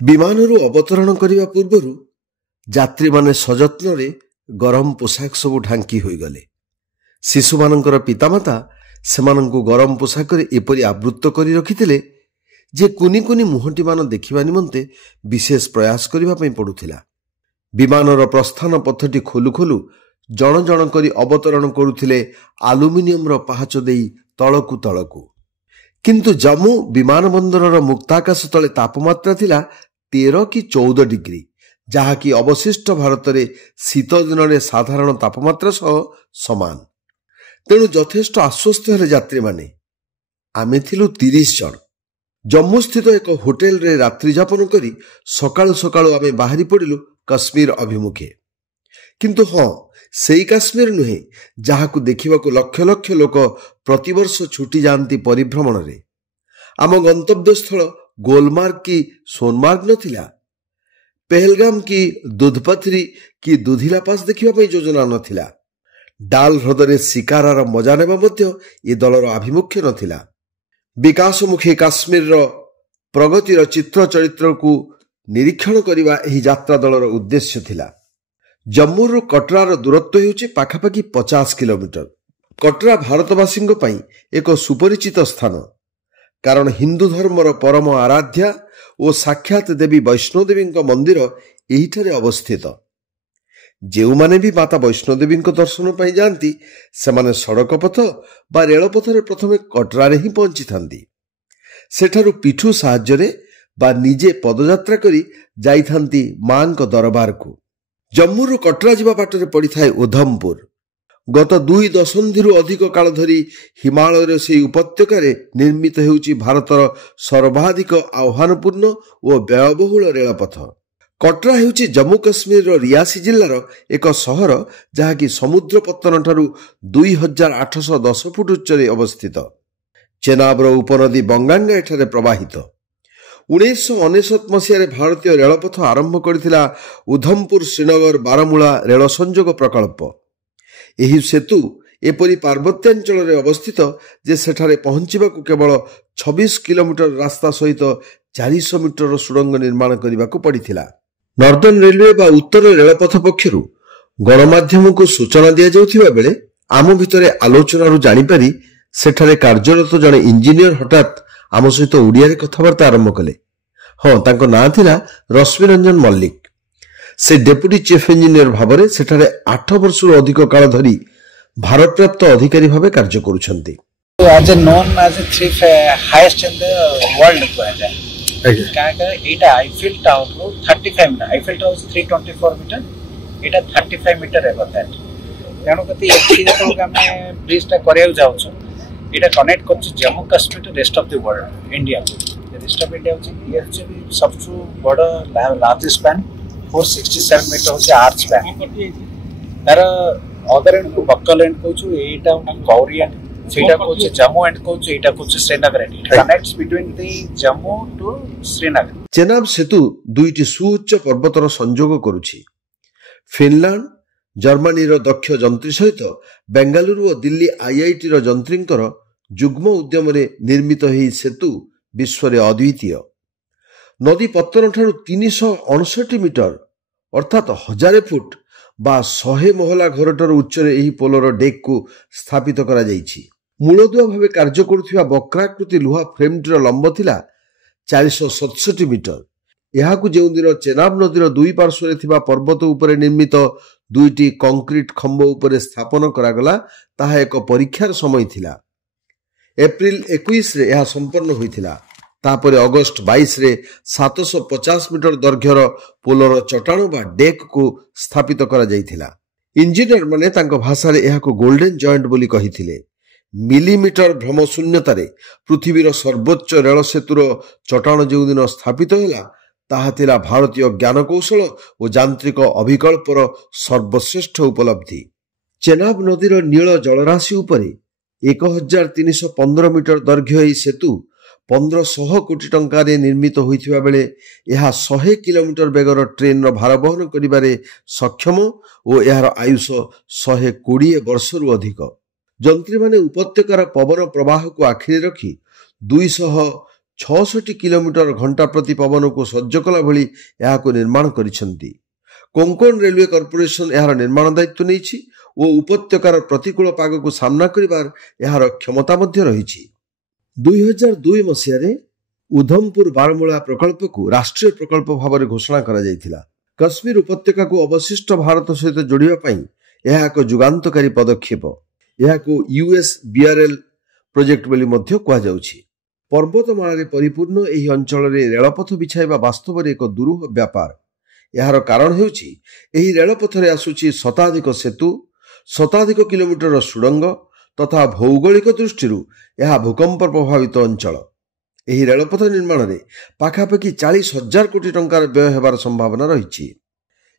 ବିମାନରୁ ଅବତରଣ କରିବା ପୂର୍ବରୁ ଯାତ୍ରୀମାନେ ସଯତ୍ନରେ ଗରମ ପୋଷାକ ସବୁ ଢାଙ୍କି ହୋଇଗଲେ। ଶିଶୁମାନଙ୍କର ପିତାମାତା ସେମାନଙ୍କୁ ଗରମ ପୋଷାକରେ ଏପରି ଆବୃତ୍ତ କରି ରଖିଥିଲେ ଯେ କୁନି କୁନି ମୁହଁଟିମାନ ଦେଖିବା ନିମନ୍ତେ ବିଶେଷ ପ୍ରୟାସ କରିବା ପାଇଁ ପଡୁଥିଲା। ବିମାନର ପ୍ରସ୍ଥାନ ପଥଟି ଖୋଲୁ ଖୋଲୁ ଜଣ ଜଣ କରି ଅବତରଣ କରୁଥିଲେ ଆଲୁମିନିୟମର ପାହାଚ ଦେଇ ତଳକୁ ତଳକୁ। କିନ୍ତୁ ଜାମ୍ମୁ ବିମାନ ବନ୍ଦରର ମୁକ୍ତାକାଶ ତଳେ ତାପମାତ୍ରା ଥିଲା 13 କି 14 ଡିଗ୍ରୀ, ଯାହାକି ଅବଶିଷ୍ଟ ଭାରତରେ ଶୀତ ଦିନରେ ସାଧାରଣ ତାପମାତ୍ରା ସହ ସମାନ। ତେଣୁ ଯଥେଷ୍ଟ ଆଶ୍ୱସ୍ତ ହେଲେ ଯାତ୍ରୀମାନେ। ଆମେ ଥିଲୁ 30 ଜଣ। ଜମ୍ମୁସ୍ଥିତ ଏକ ହୋଟେଲରେ ରାତ୍ରି ଯାପନ କରି ସକାଳୁ ସକାଳୁ ଆମେ ବାହାରି ପଡ଼ିଲୁ କାଶ୍ମୀର ଅଭିମୁଖେ। କିନ୍ତୁ ହଁ, ସେଇ କାଶ୍ମୀର ନୁହେଁ ଯାହାକୁ ଦେଖିବାକୁ ଲକ୍ଷ ଲକ୍ଷ ଲୋକ ପ୍ରତିବର୍ଷ ଛୁଟି ଯାଆନ୍ତି ପରିଭ୍ରମଣରେ। ଆମ ଗନ୍ତବ୍ୟସ୍ଥଳ ଗୋଲମାର୍ଗ କି ସୋନମାର୍ଗ ନଥିଲା। ପେହେଲଗାମ କି ଦୁଧପଥରୀ କି ଦୁଧିଲା ପାସ୍ ଦେଖିବା ପାଇଁ ଯୋଜନା ନଥିଲା। ଡାଲ ହ୍ରଦରେ ଶିକାରର ମଜା ନେବା ମଧ୍ୟ ଏ ଦଳର ଆଭିମୁଖ୍ୟ ନଥିଲା। ବିକାଶମୁଖୀ କାଶ୍ମୀରର ପ୍ରଗତିର ଚିତ୍ର ଚରିତ୍ରକୁ ନିରୀକ୍ଷଣ କରିବା ଏହି ଯାତ୍ରା ଦଳର ଉଦ୍ଦେଶ୍ୟ ଥିଲା। ଜମ୍ମୁରୁ କଟ୍ରାର ଦୂରତ୍ୱ ହେଉଛି ପାଖାପାଖି 50 କିଲୋମିଟର। କଟ୍ରା ଭାରତବାସୀଙ୍କ ପାଇଁ ଏକ ସୁପରିଚିତ ସ୍ଥାନ, କାରଣ ହିନ୍ଦୁ ଧର୍ମର ପରମ ଆରାଧ୍ୟା ଓ ସାକ୍ଷାତ ଦେବୀ ବୈଷ୍ଣୋଦେବୀଙ୍କ ମନ୍ଦିର ଏହିଠାରେ ଅବସ୍ଥିତ। ଯେଉଁମାନେ ବି ମାତା ବୈଷ୍ଣୋଦେବୀଙ୍କ ଦର୍ଶନ ପାଇଁ ଯାଆନ୍ତି ସେମାନେ ସଡ଼କ ପଥ ବା ରେଳପଥରେ ପ୍ରଥମେ କଟ୍ରାରେ ହିଁ ପହଞ୍ଚିଥାନ୍ତି। ସେଠାରୁ ପିଠୁ ସାହାଯ୍ୟରେ ବା ନିଜେ ପଦଯାତ୍ରା କରି ଯାଇଥାନ୍ତି ମାଙ୍କ ଦରବାରକୁ। ଜମ୍ମୁରୁ କଟ୍ରା ଯିବା ବାଟରେ ପଡ଼ିଥାଏ ଉଧମପୁର। ଗତ 2 ଦଶନ୍ଧିରୁ ଅଧିକ କାଳ ଧରି ହିମାଳୟର ସେହି ଉପତ୍ୟକାରେ ନିର୍ମିତ ହେଉଛି ଭାରତର ସର୍ବାଧିକ ଆହ୍ୱାନପୂର୍ଣ୍ଣ ଓ ବ୍ୟୟବହୁଳ ରେଳପଥ। କଟ୍ରା ହେଉଛି ଜମ୍ମୁ କାଶ୍ମୀରର ରିୟାସି ଜିଲ୍ଲାର ଏକ ସହର, ଯାହାକି ସମୁଦ୍ର ପତ୍ତନଠାରୁ 2810 ଫୁଟ ଉଚ୍ଚରେ ଅବସ୍ଥିତ। ଚେନାବର ଉପନଦୀ ବଙ୍ଗାଙ୍ଗା ଏଠାରେ ପ୍ରବାହିତ। 1999 ମସିହାରେ ଭାରତୀୟ ରେଳପଥ ଆରମ୍ଭ କରିଥିଲା ଉଧମପୁର ଶ୍ରୀନଗର ବାରମୂଳା ରେଳ ସଂଯୋଗ ପ୍ରକଳ୍ପ। ଏହି ସେତୁ ଏପରି ପାର୍ବତ୍ୟାଞ୍ଚଳରେ ଅବସ୍ଥିତ ଯେ ସେଠାରେ ପହଞ୍ଚିବାକୁ କେବଳ 26 କିଲୋମିଟର ରାସ୍ତା ସହିତ 400 ମିଟର ସୁଡ଼ଙ୍ଗ ନିର୍ମାଣ କରିବାକୁ ପଡ଼ିଥିଲା। ନର୍ଦର୍ନ ରେଲୱେ ବା ଉତ୍ତର ରେଳପଥ ପକ୍ଷରୁ ଗଣମାଧ୍ୟମକୁ ସୂଚନା ଦିଆଯାଉଥିବା ବେଳେ ଆମ ଭିତରେ ଆଲୋଚନାରୁ ଜାଣିପାରି ସେଠାରେ କାର୍ଯ୍ୟରତ ଜଣେ ଇଞ୍ଜିନିୟର ହଠାତ୍ ଆମ ସହିତ ଓଡ଼ିଆରେ କଥାବାର୍ତ୍ତା ଆରମ୍ଭ କଲେ। ହଁ, ତାଙ୍କ ନାଁ ଥିଲା ରଶ୍ମି ରଞ୍ଜନ ମଲ୍ଲିକ। ସେ ଡେପୁଟି ଚିଫ୍ ଇଞ୍ଜିନିୟର ଭାବରେ ସେଠାରେ 8 ବର୍ଷରୁ ଅଧିକ କାଳ ଧରି ଭାରପ୍ରାପ୍ତ ଅଧିକାରୀ ଭାବେ କାର୍ଯ୍ୟ କରୁଛନ୍ତି। As a known as a thrift highest in the world କୁହାଯାଏ। ଏଇଟା ଆଇଫିଲ ଟାୱାରରୁ 35 ମିଟର, ଆଇଫିଲ ଟାୱାର 324 ମିଟର, ଏଇଟା 35 ମିଟର ହେବ ଦ୍ୟାଟ୍। ତେଣୁକରି ଏଠି ଯେତେବେଳେ ଆମେ ବ୍ରିଜଟା କରିବାକୁ ଯାଉଛୁ, ଏଇଟା କନେକ୍ଟ କରୁଛି Jammu Kashmir to rest of the world, ଇଣ୍ଡିଆକୁ। ରେଷ୍ଟ ଅଫ୍ ଇଣ୍ଡିଆ ହେଉଛି ଇଏ ହେଉଛି ସବୁଠୁ ବଡ଼ ଲାର୍ଜେଷ୍ଟ ସ୍ପାନ୍। 467 ମିଟର ହେଉଛି ଆର୍ଚ ସ୍ପାନ୍। ତାର ଅଦର ଏଣ୍ଡକୁ ବକଲ ଏଣ୍ଡ କହୁଛୁ, ଏଇଟା ଗୌରୀ ଏଣ୍ଡ, ସେଇଟା କହୁଛି ଜାମ୍ମୁ ଏଣ୍ଡ କହୁଛୁ, ଏଇଟା କହୁଛି Srinagar end. It connects between the Jammu to Srinagar. Chenab ସେତୁ 2ଟି ସୁଉଚ୍ଚ ପର୍ବତର ସଂଯୋଗ କରୁଛି। ଫିନଲାଣ୍ଡ, ଜର୍ମାନୀର ଦକ୍ଷ ଯନ୍ତ୍ରୀ ସହିତ ବେଙ୍ଗାଲୁରୁ ଓ ଦିଲ୍ଲୀ IITର ଯନ୍ତ୍ରୀଙ୍କର ଯୁଗ୍ମ ଉଦ୍ୟମରେ ନିର୍ମିତ ଏହି ସେତୁ ବିଶ୍ୱରେ ଅଦ୍ୱିତୀୟ। ନଦୀ ପତ୍ତନଠାରୁ 359 ମିଟର ଅର୍ଥାତ୍ 1000 ଫୁଟ ବା 100 ମହଲା ଘରଠାରୁ ଉଚ୍ଚରେ ଏହି ପୋଲର ଡେକ୍କୁ ସ୍ଥାପିତ କରାଯାଇଛି। ମୂଳଦୁଆ ଭାବେ କାର୍ଯ୍ୟ କରୁଥିବା ବକ୍ରାକୃତି ଲୁହା ଫ୍ରେମ୍ଟିର ଲମ୍ବ ଥିଲା 467 ମିଟର। ଏହାକୁ ଯେଉଁଦିନ ଚେନାବ ନଦୀର 2 ପାର୍ଶ୍ୱରେ ଥିବା ପର୍ବତ ଉପରେ ନିର୍ମିତ 2ଟି କଂକ୍ରିଟ ଖମ୍ବ ଉପରେ ସ୍ଥାପନ କରାଗଲା, ତାହା ଏକ ପରୀକ୍ଷାର ସମୟ ଥିଲା। ଏପ୍ରିଲ 21ରେ ଏହା ସମ୍ପନ୍ନ ହୋଇଥିଲା। ତାପରେ ଅଗଷ୍ଟ 22ରେ 750 ମିଟର ଦୈର୍ଘ୍ୟର ପୋଲର ଚଟାଣ ବା ଡେକ୍କୁ ସ୍ଥାପିତ କରାଯାଇଥିଲା। ଇଞ୍ଜିନିୟରମାନେ ତାଙ୍କ ଭାଷାରେ ଏହାକୁ ଗୋଲ୍ଡେନ ଜଏଣ୍ଟ ବୋଲି କହିଥିଲେ। ମିଲିମିଟର ଭ୍ରମ ଶୂନ୍ୟତାରେ ପୃଥିବୀର ସର୍ବୋଚ୍ଚ ରେଳ ସେତୁର ଚଟାଣ ଯେଉଁଦିନ ସ୍ଥାପିତ ହେଲା, ତାହା ଥିଲା ଭାରତୀୟ ଜ୍ଞାନକୌଶଳ ଓ ଯାନ୍ତ୍ରିକ ଅଭିକଳ୍ପର ସର୍ବଶ୍ରେଷ୍ଠ ଉପଲବ୍ଧି। ଚେନାବ ନଦୀର ନୀଳ ଜଳରାଶି ଉପରେ 1315 ମିଟର ଦୈର୍ଘ୍ୟ ଏହି ସେତୁ 1500 କୋଟି ଟଙ୍କାରେ ନିର୍ମିତ ହୋଇଥିବା ବେଳେ ଏହା 100 କିଲୋମିଟର ବେଗର ଟ୍ରେନର ଭାର ବହନ କରିବାରେ ସକ୍ଷମ ଓ ଏହାର ଆୟୁଷ 120 ବର୍ଷରୁ ଅଧିକ। ଯନ୍ତ୍ରୀମାନେ ଉପତ୍ୟକାର ପବନ ପ୍ରବାହକୁ ଆଖିରେ ରଖି 200 66 କିଲୋମିଟର ଘଣ୍ଟା ପ୍ରତି ପବନକୁ ସହ୍ୟ କଲା ଭଳି ଏହାକୁ ନିର୍ମାଣ କରିଛନ୍ତି। କୋଙ୍କଣ ରେଲୱେ କର୍ପୋରେସନ ଏହାର ନିର୍ମାଣ ଦାୟିତ୍ୱ ନେଇଛି ଓ ଉପତ୍ୟକାର ପ୍ରତିକୂଳ ପାଗକୁ ସାମ୍ନା କରିବାର ଏହାର କ୍ଷମତା ମଧ୍ୟ ରହିଛି। 2002 ମସିହାରେ ଉଧମପୁର ବାରମୂଳା ପ୍ରକଳ୍ପକୁ ରାଷ୍ଟ୍ରୀୟ ପ୍ରକଳ୍ପ ଭାବରେ ଘୋଷଣା କରାଯାଇଥିଲା। କାଶ୍ମୀର ଉପତ୍ୟକାକୁ ଅବଶିଷ୍ଟ ଭାରତ ସହିତ ଯୋଡ଼ିବା ପାଇଁ ଏହା ଏକ ଯୁଗାନ୍ତକାରୀ ପଦକ୍ଷେପ। ଏହାକୁ USBRL ପ୍ରୋଜେକ୍ଟ ବୋଲି ମଧ୍ୟ କୁହାଯାଉଛି। ପର୍ବତମାଳାରେ ପରିପୂର୍ଣ୍ଣ ଏହି ଅଞ୍ଚଳରେ ରେଳପଥ ବିଛାଇବା ବାସ୍ତବରେ ଏକ ଦୁରୂହ ବ୍ୟାପାର। ଏହାର କାରଣ ହେଉଛି ଏହି ରେଳପଥରେ ଆସୁଛି ଶତାଧିକ ସେତୁ, ଶତାଧିକ କିଲୋମିଟରର ସୁଡ଼ଙ୍ଗ ତଥା ଭୌଗୋଳିକ ଦୃଷ୍ଟିରୁ ଏହା ଭୂକମ୍ପ ପ୍ରଭାବିତ ଅଞ୍ଚଳ। ଏହି ରେଳପଥ ନିର୍ମାଣରେ ପାଖାପାଖି 40,000 କୋଟି ଟଙ୍କାର ବ୍ୟୟ ହେବାର ସମ୍ଭାବନା ରହିଛି।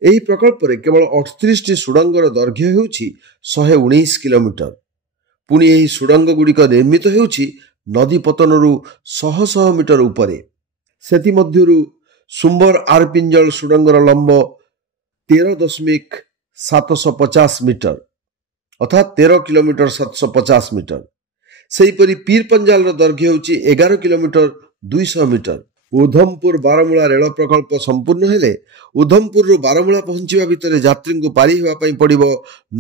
ଏହି ପ୍ରକଳ୍ପରେ କେବଳ 38ଟି ସୁଡ଼ଙ୍ଗର ଦୈର୍ଘ୍ୟ ହେଉଛି 119 କିଲୋମିଟର। ପୁଣି ଏହି ସୁଡ଼ଙ୍ଗଗୁଡ଼ିକ ନିର୍ମିତ ହେଉଛି ନଦୀ ପତନରୁ ଶହ ଶହ ମିଟର ଉପରେ। ସେଥିମଧ୍ୟରୁ ସୁମ୍ବର ଆରପିଞ୍ଜଳ ସୁଡ଼ଙ୍ଗର ଲମ୍ବ 13.750 ମିଟର ଅର୍ଥାତ୍ 13 କିଲୋମିଟର 750 ମିଟର। ସେହିପରି ପୀର ପଞ୍ଜାଲର ଦୈର୍ଘ୍ୟ ହେଉଛି 11 କିଲୋମିଟର 200 ମିଟର। ଉଧମପୁର ବାରମୂଳା ରେଳ ପ୍ରକଳ୍ପ ସମ୍ପୂର୍ଣ୍ଣ ହେଲେ ଉଧମପୁରରୁ ବାରମୂଳା ପହଞ୍ଚିବା ଭିତରେ ଯାତ୍ରୀଙ୍କୁ ପାରି ହେବା ପାଇଁ ପଡ଼ିବ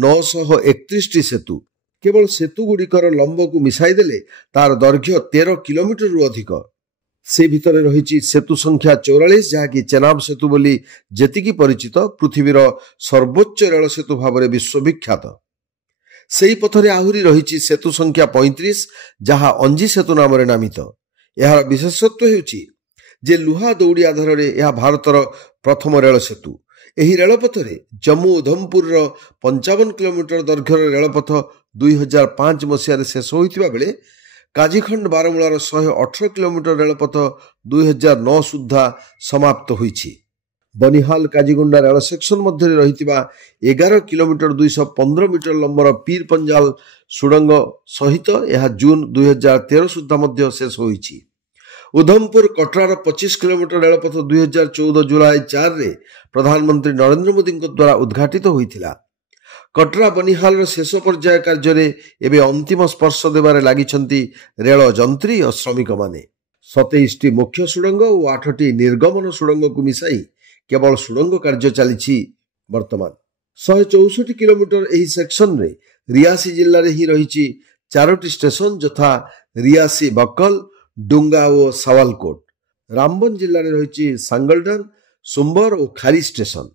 931ଟି ସେତୁ। କେବଳ ସେତୁଗୁଡ଼ିକର ଲମ୍ବକୁ ମିଶାଇ ଦେଲେ ତାର ଦୈର୍ଘ୍ୟ 13 କିଲୋମିଟରରୁ ଅଧିକ। ସେ ଭିତରେ ରହିଛି ସେତୁ ସଂଖ୍ୟା 44, ଯାହାକି ଚେନାବ ସେତୁ ବୋଲି ଯେତିକି ପରିଚିତ, ପୃଥିବୀର ସର୍ବୋଚ୍ଚ ରେଳ ସେତୁ ଭାବରେ ବିଶ୍ୱବିଖ୍ୟାତ। ସେହି ପଥରେ ଆହୁରି ରହିଛି ସେତୁ ସଂଖ୍ୟା 35, ଯାହା ଅଞ୍ଜି ସେତୁ ନାମରେ ନାମିତ। ଏହାର ବିଶେଷତ୍ୱ ହେଉଛି ଯେ ଲୁହା ଦଉଡ଼ି ଆଧାରରେ ଏହା ଭାରତର ପ୍ରଥମ ରେଳ ସେତୁ। ଏହି ରେଳପଥରେ ଜମ୍ମୁ ଉଧମପୁରର 55 କିଲୋମିଟର ଦୈର୍ଘ୍ୟର ରେଳପଥ 2005 ମସିହାରେ ଶେଷ ହୋଇଥିବା ବେଳେ କାଜିଖଣ୍ଡ ବାରମୂଳାର 118 କିଲୋମିଟର ରେଳପଥ 2009 ସୁଦ୍ଧା ସମାପ୍ତ ହୋଇଛି। ବନିହାଲ କାଜିଗୁଣ୍ଡା ରେଳ ସେକ୍ସନ ମଧ୍ୟରେ ରହିଥିବା 11 କିଲୋମିଟର 215 ମିଟର ଲମ୍ବର ପୀର ପଞ୍ଜାଲ ସୁଡ଼ଙ୍ଗ ସହିତ ଏହା ଜୁନ 2013 ସୁଦ୍ଧା ମଧ୍ୟ ଶେଷ ହୋଇଛି। ଉଧମପୁର କଟ୍ରାର 25 କିଲୋମିଟର ରେଳପଥ 2014 ଜୁଲାଇ 4ରେ ପ୍ରଧାନମନ୍ତ୍ରୀ ନରେନ୍ଦ୍ର ମୋଦିଙ୍କ ଦ୍ୱାରା ଉଦ୍ଘାଟିତ ହୋଇଥିଲା। କଟ୍ରା ବନିହାଲର ଶେଷ ପର୍ଯ୍ୟାୟ କାର୍ଯ୍ୟରେ ଏବେ ଅନ୍ତିମ ସ୍ପର୍ଶ ଦେବାରେ ଲାଗିଛନ୍ତି ରେଳ ଯନ୍ତ୍ରୀ ଓ ଶ୍ରମିକମାନେ। 27ଟି ମୁଖ୍ୟ ସୁଡ଼ଙ୍ଗ ଓ 8ଟି ନିର୍ଗମନ ସୁଡ଼ଙ୍ଗକୁ ମିଶାଇ କେବଳ ସୁଡ଼ଙ୍ଗ କାର୍ଯ୍ୟ ଚାଲିଛି। ବର୍ତ୍ତମାନ 164 କିଲୋମିଟର ଏହି ସେକ୍ସନରେ ରିଆସି ଜିଲ୍ଲାରେ ହିଁ ରହିଛି 4ଟି ଷ୍ଟେସନ, ଯଥା ରିଆସି ବକଲ, ଡୁଙ୍ଗା ଓ ସାୱାଲକୋଟ। ରାମବନ ଜିଲ୍ଲାରେ ରହିଛି ସାଙ୍ଗଲଡାନ, ସୁମ୍ବର ଓ ଖାରି ଷ୍ଟେସନ।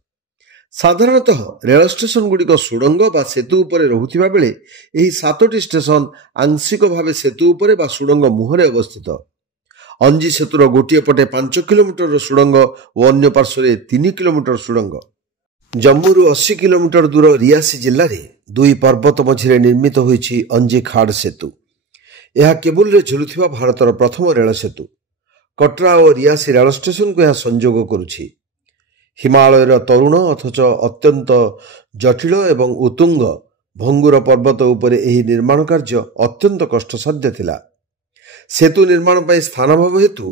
ସାଧାରଣତଃ ରେଳ ଷ୍ଟେସନ ଗୁଡ଼ିକ ସୁଡ଼ଙ୍ଗ ବା ସେତୁ ଉପରେ ରହୁଥିବା ବେଳେ ଏହି 7ଟି ଷ୍ଟେସନ ଆଂଶିକ ଭାବେ ସେତୁ ଉପରେ ବା ସୁଡ଼ଙ୍ଗ ମୁହଁରେ ଅବସ୍ଥିତ। ଅଞ୍ଜି ସେତୁର ଗୋଟିଏ ପଟେ 5 କିଲୋମିଟରର ସୁଡ଼ଙ୍ଗ ଓ ଅନ୍ୟ ପାର୍ଶ୍ୱରେ 3 କିଲୋମିଟର ସୁଡ଼ଙ୍ଗ। ଜମ୍ମୁରୁ 80 କିଲୋମିଟର ଦୂର ରିଆସି ଜିଲ୍ଲାରେ 2 ପର୍ବତ ମଝିରେ ନିର୍ମିତ ହୋଇଛି ଅଞ୍ଜି ଖାଡ ସେତୁ। ଏହା କେବୁଲରେ ଝୁଲୁଥିବା ଭାରତର ପ୍ରଥମ ରେଳ ସେତୁ। କଟ୍ରା ଓ ରିଆସି ରେଳ ଷ୍ଟେସନକୁ ଏହା ସଂଯୋଗ କରୁଛି। ହିମାଳୟର ତରୁଣ ଅଥଚ ଅତ୍ୟନ୍ତ ଜଟିଳ ଏବଂ ଉତ୍ତୁଙ୍ଗ ଭଙ୍ଗୁର ପର୍ବତ ଉପରେ ଏହି ନିର୍ମାଣ କାର୍ଯ୍ୟ ଅତ୍ୟନ୍ତ କଷ୍ଟସାଧ୍ୟ ଥିଲା। ସେତୁ ନିର୍ମାଣ ପାଇଁ ସ୍ଥାନାଭାବ ହେତୁ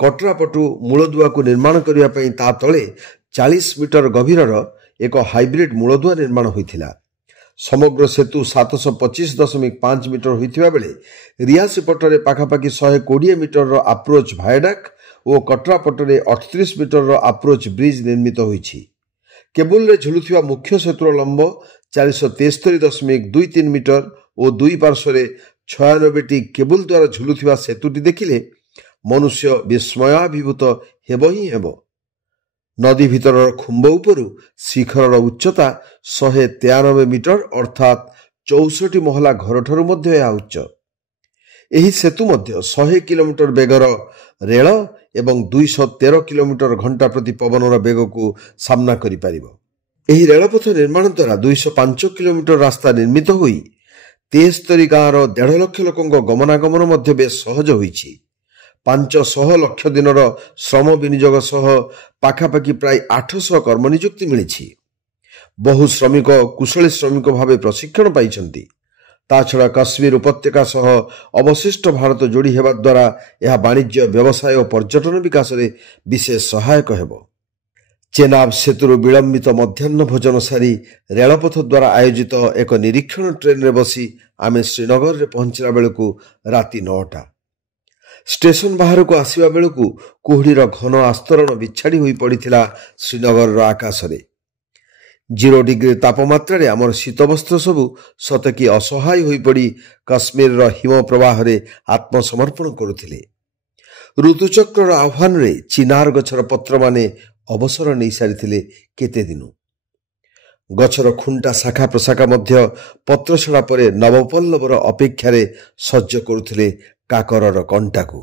କଟ୍ରା ପଟୁ ମୂଳଦୁଆକୁ ନିର୍ମାଣ କରିବା ପାଇଁ ତା ତଳେ 40 ମିଟର ଗଭୀରର ଏକ ହାଇବ୍ରିଡ୍ ମୂଳଦୁଆ ନିର୍ମାଣ ହୋଇଥିଲା। ସମଗ୍ର ସେତୁ 725.5 ମିଟର ହୋଇଥିବା ବେଳେ ରିଆସି ପଟରେ ପାଖାପାଖି 120 ମିଟରର ଆପ୍ରୋଚ୍ ଭାୟାଡାକ୍ ଓ କଟ୍ରା ପଟରେ 38 ମିଟରର ଆପ୍ରୋଚ୍ ବ୍ରିଜ୍ ନିର୍ମିତ ହୋଇଛି। କେବୁଲରେ ଝୁଲୁଥିବା ମୁଖ୍ୟ ସେତୁର ଲମ୍ବ 473.23 ମିଟର ଓ ଦୁଇ ପାର୍ଶ୍ୱରେ 96ଟି କେବୁଲ ଦ୍ୱାରା ଝୁଲୁଥିବା ସେତୁଟି ଦେଖିଲେ ମନୁଷ୍ୟ ବିସ୍ମୟାଭିଭୂତ ହେବ ହିଁ ହେବ। ନଦୀ ଭିତରର ଖୁମ୍ବ ଉପରୁ ଶିଖରର ଉଚ୍ଚତା 193 ମିଟର ଅର୍ଥାତ୍ 64 ମହଲା ଘରଠାରୁ ମଧ୍ୟ ଏହା ଉଚ୍ଚ। ଏହି ସେତୁ ମଧ୍ୟ 100 କିଲୋମିଟର ବେଗର ରେଳ ଏବଂ 213 କିଲୋମିଟର ଘଣ୍ଟା ପ୍ରତି ପବନର ବେଗକୁ ସାମ୍ନା କରିପାରିବ। ଏହି ରେଳପଥ ନିର୍ମାଣ ଦ୍ୱାରା 205 କିଲୋମିଟର ରାସ୍ତା ନିର୍ମିତ ହୋଇ 73 ଗାଁର 1.5 ଲକ୍ଷ ଲୋକଙ୍କ ଗମନାଗମନ ମଧ୍ୟ ବେଶ ସହଜ ହୋଇଛି। 500 ଲକ୍ଷ ଦିନର ଶ୍ରମ ବିନିଯୋଗ ସହ ପାଖାପାଖି ପ୍ରାୟ 800 କର୍ମନିଯୁକ୍ତି ମିଳିଛି। ବହୁ ଶ୍ରମିକ କୁଶଳୀ ଶ୍ରମିକ ଭାବେ ପ୍ରଶିକ୍ଷଣ ପାଇଛନ୍ତି। ତାଛଡ଼ା କାଶ୍ମୀର ଉପତ୍ୟକା ସହ ଅବଶିଷ୍ଟ ଭାରତ ଯୋଡ଼ି ହେବା ଦ୍ୱାରା ଏହା ବାଣିଜ୍ୟ, ବ୍ୟବସାୟ ଓ ପର୍ଯ୍ୟଟନ ବିକାଶରେ ବିଶେଷ ସହାୟକ ହେବ। ଚେନାବ ସେତୁରୁ ବିଳମ୍ବିତ ମଧ୍ୟାହ୍ନ ଭୋଜନ ସାରି ରେଳପଥ ଦ୍ୱାରା ଆୟୋଜିତ ଏକ ନିରୀକ୍ଷଣ ଟ୍ରେନରେ ବସି ଆମେ ଶ୍ରୀନଗରରେ ପହଞ୍ଚିଲା ବେଳକୁ ରାତି 9ଟା। ଷ୍ଟେସନ ବାହାରକୁ ଆସିବା ବେଳକୁ କୁହୁଡିର ଘନ ଆସ୍ତରଣ ବିଛାଡି ହୋଇ ପଡିଥିଲା ଶ୍ରୀନଗରର ଆକାଶରେ। 0 ଡିଗ୍ରୀ ତାପମାତ୍ରାରେ ଆମର ଶୀତବସ୍ତ୍ର ସବୁ ସତେକି ଅସହାୟ ହୋଇପଡ଼ି କାଶ୍ମୀରର ହିମ ପ୍ରବାହରେ ଆତ୍ମସମର୍ପଣ କରୁଥିଲେ। ଋତୁଚକ୍ରର ଆହ୍ୱାନରେ ଚିନାର ଗଛର ପତ୍ରମାନେ ଅବସର ନେଇସାରିଥିଲେ କେତେ ଦିନୁ। ଗଛର ଖୁଣ୍ଟା ଶାଖା ପ୍ରଶାଖା ମଧ୍ୟ ପତ୍ରଛଡ଼ା ପରେ ନବପଲ୍ଲବର ଅପେକ୍ଷାରେ ସଜ୍ଜ କରୁଥିଲେ କାକରର କଣ୍ଟାକୁ।